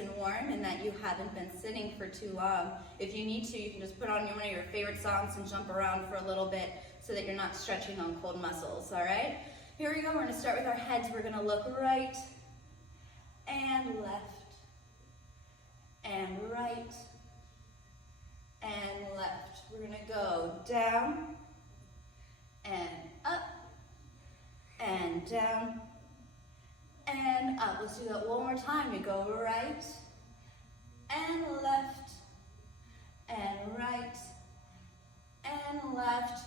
and warm and that you haven't been sitting for too long. If you need to, you can just put on one of your favorite songs and jump around for a little bit so that you're not stretching on cold muscles, all right? Here we go, we're gonna start with our heads. We're gonna look right and left and right and left. We're gonna go down and up and down and up. Let's do that one more time. You go right and left and right and left.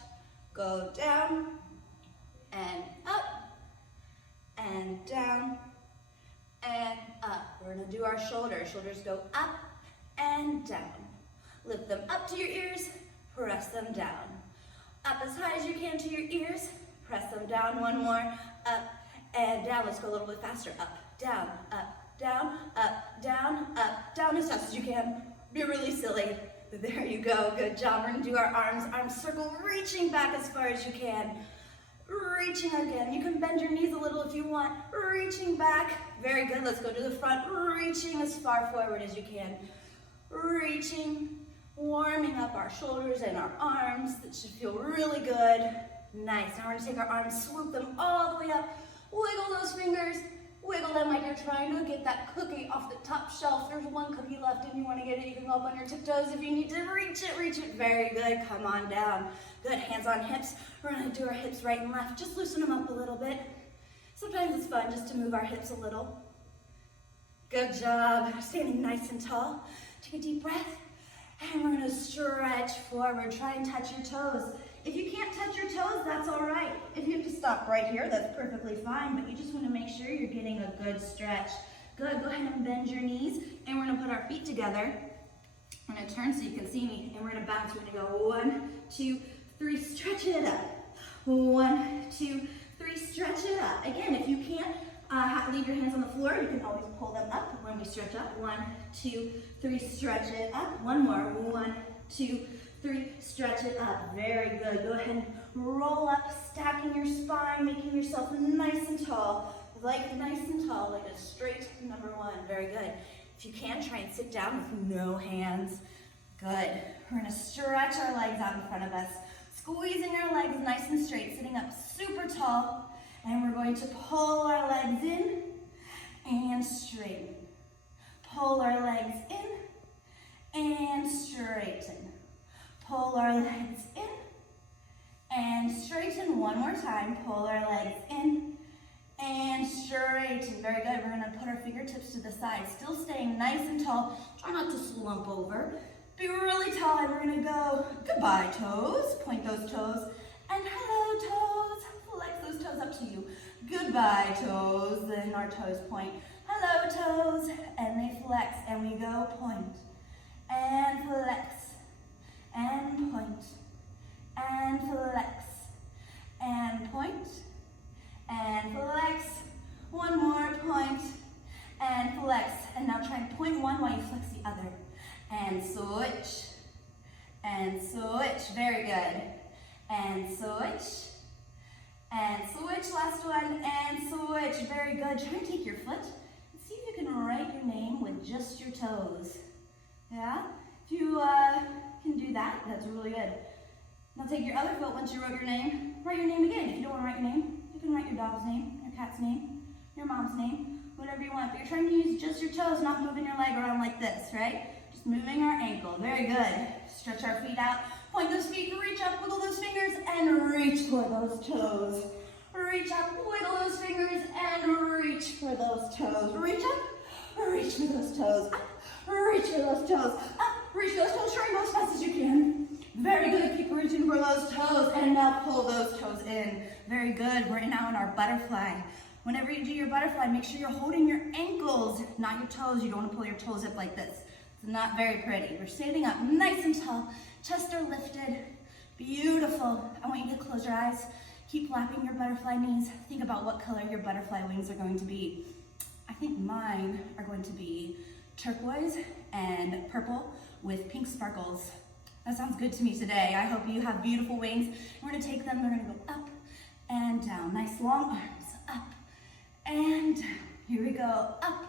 Go down and up and down and up. We're gonna do our shoulders. Shoulders go up and down. Lift them up to your ears, press them down. Up as high as you can to your ears, press them down. One more, up and down. Let's go a little bit faster. Up, down, up, down, up, down, up, down as fast as you can. Be really silly. There you go, good job. We're gonna do our arms, arm circle, reaching back as far as you can. Reaching again. You can bend your knees a little if you want. Reaching back. Very good. Let's go to the front. Reaching as far forward as you can. Reaching. Warming up our shoulders and our arms. That should feel really good. Nice. Now we're going to take our arms, swoop them all the way up. Wiggle those fingers. Wiggle them like you're trying to get that cookie off the top shelf. There's one cookie left and you want to get it. You can go up on your tiptoes if you need to. Reach it, reach it. Very good. Come on down. Good. Hands on hips. We're going to do our hips right and left. Just loosen them up a little bit. Sometimes it's fun just to move our hips a little. Good job. Standing nice and tall. Take a deep breath. And we're going to stretch forward. Try and touch your toes. If you can't touch your toes, that's all right. If you have to stop right here, that's perfectly fine. But you just want to make sure you're getting a good stretch. Good. Go ahead and bend your knees. And we're going to put our feet together. I'm going to turn so you can see me. And we're going to bounce. We're going to go 1, 2, 3. Stretch it up. 1, 2, 3. Stretch it up. Again, if you can't leave your hands on the floor, you can always pull them up when we stretch up. 1, 2, 3. Stretch it up. One more. 1, 2, 3. Stretch it up. Very good. Go ahead and roll up, stacking your spine, making yourself nice and tall. Like a straight number 1. Very good. If you can, try and sit down with no hands. Good. We're going to stretch our legs out in front of us. Squeezing our legs nice and straight, sitting up super tall. And we're going to pull our legs in and straighten. Pull our legs in and straighten. Pull our legs in and straighten. One more time. Pull our legs in and straighten. Very good. We're going to put our fingertips to the side, still staying nice and tall. Try not to slump over. Be really tall, and we're going to go goodbye toes. Point those toes. And hello toes. Flex those toes up to you. Goodbye toes. Then our toes point. Hello toes. And they flex. And we go point. And flex. And point. And flex. And point. And flex. One more point. And flex. And now try and point one while you flex the other. And switch. And switch. Very good. And switch. And switch. Last one. And switch. Very good. Try and take your foot and see if you can write your name with just your toes. Yeah? If you can do that, that's really good. Now take your other foot once you wrote your name. Write your name again. If you don't want to write your name, you can write your dog's name, your cat's name, your mom's name, whatever you want. But you're trying to use just your toes, not moving your leg around like this, right? Just moving our ankle. Very good. Stretch our feet out. Point those feet, reach up, wiggle those fingers, and reach for those toes. Reach up, wiggle those fingers, and reach for those toes. Reach up, reach for those toes. Up, reach for those toes. Up, reach for those toes. Try and go as fast as you can. Very good. Keep reaching for those toes, and now pull those toes in. Very good. We're now in our butterfly. Whenever you do your butterfly, make sure you're holding your ankles, not your toes. You don't want to pull your toes up like this. It's not very pretty. We're standing up nice and tall. Chest are lifted. Beautiful. I want you to close your eyes. Keep flapping your butterfly knees. Think about what color your butterfly wings are going to be. I think mine are going to be turquoise and purple with pink sparkles. That sounds good to me today. I hope you have beautiful wings. We're going to take them. We're going to go up and down. Nice long arms. Up and down. Here we go. Up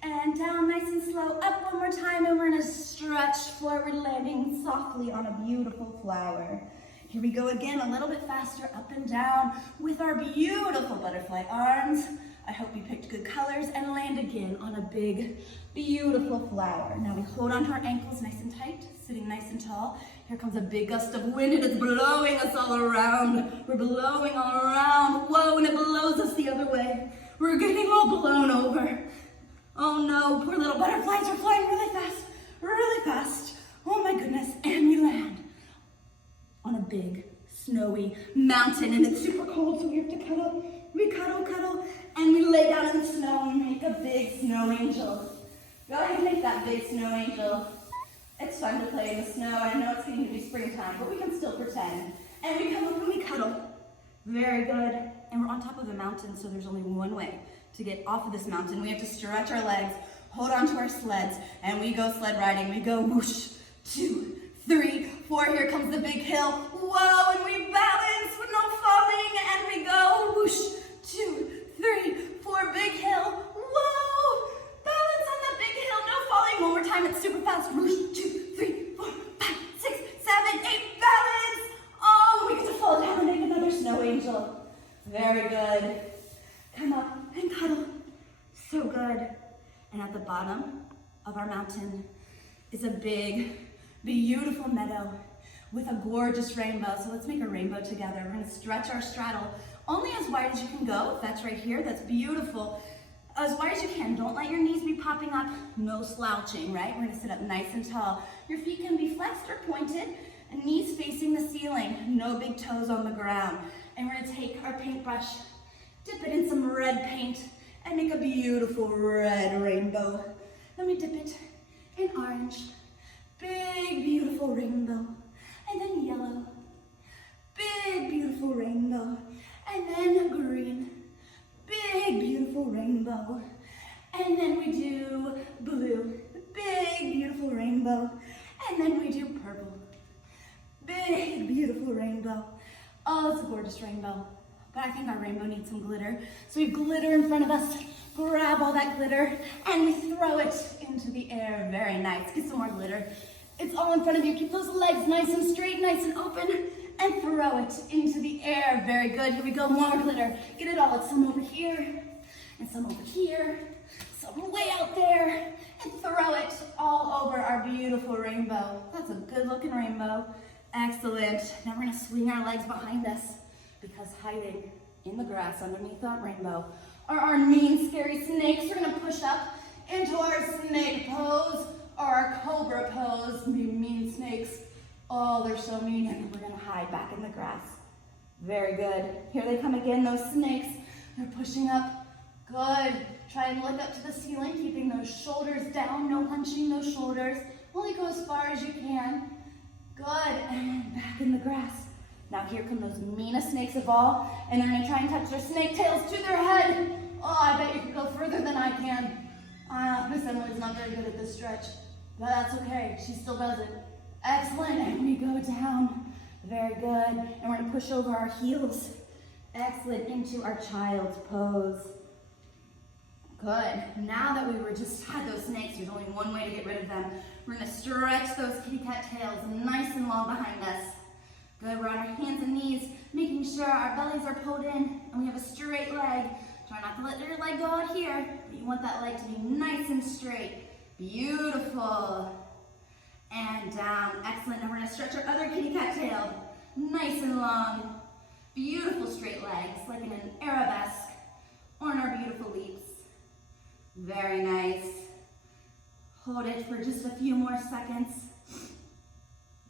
And down nice and slow, up one more time, and we're gonna stretch forward, landing softly on a beautiful flower. Here we go again, a little bit faster, up and down with our beautiful butterfly arms. I hope you picked good colors, and land again on a big, beautiful flower. Now we hold onto our ankles nice and tight, sitting nice and tall. Here comes a big gust of wind, and it's blowing us all around. We're blowing all around, whoa, and it blows us the other way. We're getting all blown over. Oh no, poor little butterflies are flying really fast, really fast. Oh my goodness, and we land on a big, snowy mountain, and it's super cold, so we have to cuddle. We cuddle, cuddle, and we lay down in the snow and make a big snow angel. Go ahead and make that big snow angel. It's fun to play in the snow. I know it's going to be springtime, but we can still pretend. And we come up and we cuddle. Very good. And we're on top of a mountain, so there's only one way to get off of this mountain. We have to stretch our legs, hold on to our sleds, and we go sled riding. We go whoosh, 2, 3, 4. Here comes the big hill. Whoa, and we balance with no falling, and we go whoosh, 2, 3, 4. Big hill. Whoa, balance on that big hill, no falling. One more time, it's super fast. Whoosh, 2, 3, 4, 5, 6, 7, 8. Balance. Oh, we get to fall down and make another snow angel. Very good. Come up and cuddle. So good. And at the bottom of our mountain is a big, beautiful meadow with a gorgeous rainbow. So let's make a rainbow together. We're gonna stretch our straddle only as wide as you can go. That's right here, that's beautiful. As wide as you can. Don't let your knees be popping up. No slouching, right? We're gonna sit up nice and tall. Your feet can be flexed or pointed, and knees facing the ceiling. No big toes on the ground. And we're gonna take our paintbrush, dip it in some red paint, and make a beautiful red rainbow. Then we dip it in orange. Big, beautiful rainbow. And then yellow. Big, beautiful rainbow. And then green. Big, beautiful rainbow. And then we do blue. Big, beautiful rainbow. And then we do purple. Big, beautiful rainbow. Oh, it's a gorgeous rainbow. But I think our rainbow needs some glitter. So we have glitter in front of us. Grab all that glitter and we throw it into the air. Very nice. Get some more glitter. It's all in front of you. Keep those legs nice and straight, nice and open, and throw it into the air. Very good. Here we go. More glitter. Get it all. It's some over here and some over here. Some way out there. And throw it all over our beautiful rainbow. That's a good looking rainbow. Excellent. Now we're going to swing our legs behind us, because hiding in the grass underneath that rainbow are our mean, scary snakes. We're gonna push up into our snake pose or our cobra pose. Mean snakes. Oh, they're so mean. And we're gonna hide back in the grass. Very good. Here they come again, those snakes. They're pushing up. Good. Try and look up to the ceiling, keeping those shoulders down. No hunching those shoulders. Only go as far as you can. Good. And back in the grass. Now here come those meanest snakes of all, and they're gonna try and touch their snake tails to their head. Oh, I bet you can go further than I can. Miss Emily's not very good at this stretch, but that's okay, she still does it. Excellent, and we go down. Very good, and we're gonna push over our heels. Excellent, into our child's pose. Good, now that we had those snakes, there's only one way to get rid of them. We're gonna stretch those kitty cat tails nice and long behind us. Good, we're on our hands and knees, making sure our bellies are pulled in and we have a straight leg. Try not to let your leg go out here, but you want that leg to be nice and straight. Beautiful. And down, excellent. Now we're gonna stretch our other kitty cat tail, nice and long. Beautiful straight legs, like in an arabesque or in our beautiful leaps. Very nice. Hold it for just a few more seconds.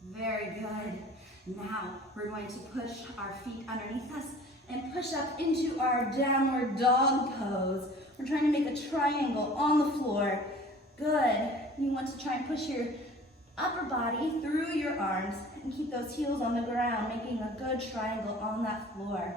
Very good. Now we're going to push our feet underneath us and push up into our downward dog pose. We're trying to make a triangle on the floor. Good. You want to try and push your upper body through your arms and keep those heels on the ground, making a good triangle on that floor.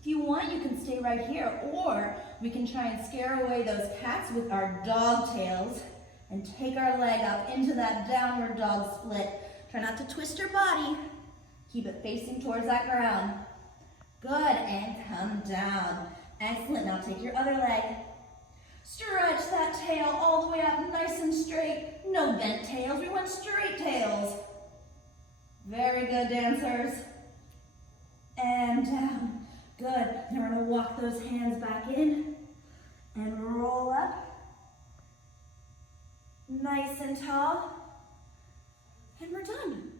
If you want, you can stay right here, or we can try and scare away those cats with our dog tails and take our leg up into that downward dog split. Try not to twist your body. Keep it facing towards that ground. Good, and come down. Excellent, now take your other leg. Stretch that tail all the way up, nice and straight. No bent tails, we want straight tails. Very good, dancers. And down. Good. Now we're gonna walk those hands back in and roll up. Nice and tall. And we're done.